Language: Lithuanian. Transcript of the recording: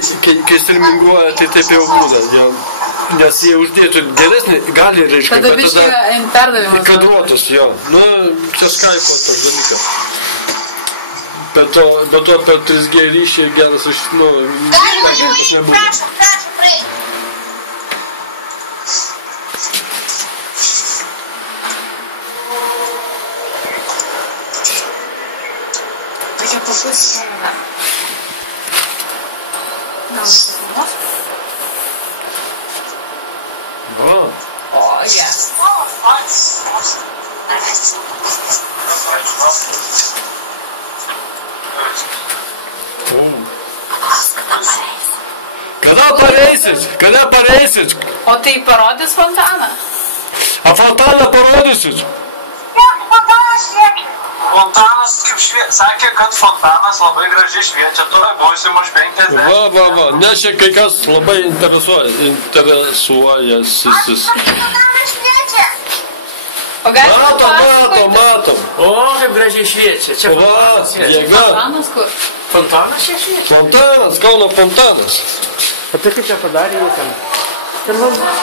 Kai stilminguoja, tai taip jau būna. Nes jie uždėtų geresnį, gali reiškia, bet tada kadruotus jo. Nu, čia Skype'o toks dalykas. Bet to per 3G ryšį geras aš, nu, aš nebūna. Oh, yes. Kada pareisit? O tai parodys fontaną? A fontaną parodysit? Fontanas kaip šviečia, sakė, kad fontanas labai gražiai šviečia, tu būsim už 50. Va, nes čia kai kas labai interesuojasi. Fontanas šviečia. Matom. O, kaip gražiai šviečia. Čia fontanas šviečia. Fontanas kur? Fontanas čia šviečia. Fontanas, Kauno fontanas. O tai kaip čia padarė jie ten? Ten labai...